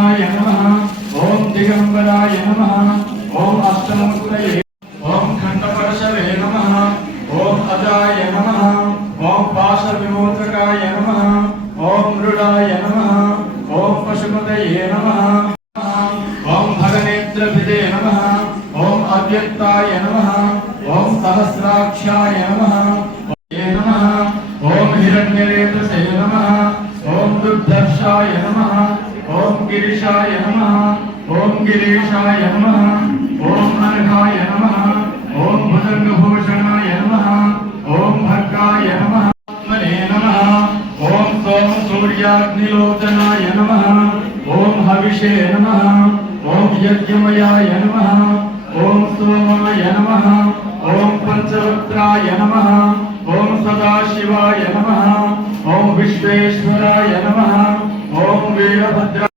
अर्जुनाय नमः ओम दिगंबराय नमः ओम अष्टमुक्तये ओम खंडपरशवे नमः ओम अजाय नमः ओम पाशविमोचकाय नमः ओम मृडाय नमः ओम पशुपतये नमः ओम भगनेत्रभिदे नमः ओम अव्यक्ताय नमः ओम सहस्राक्षाय नमः ओम हिरण्यरेतसे नमः ओम दुर्धर्षाय नमः ओम गिरिशाय नमः ओम गिरीशाय नमः ओम अनघाय नमः ओम भुजंगभूषणाय नमः ओम भद्राय नमः आत्मने नमः ओम सोम सूर्याग्निलोचनाय नमः ओम हविषे नमः ओम यज्ञमयाय नमः ओम सोमाय नमः ओम पंचवक्त्राय नमः ओम सदाशिवाय नमः ओम विश्वेश्वराय नमः ओम वीरभद्र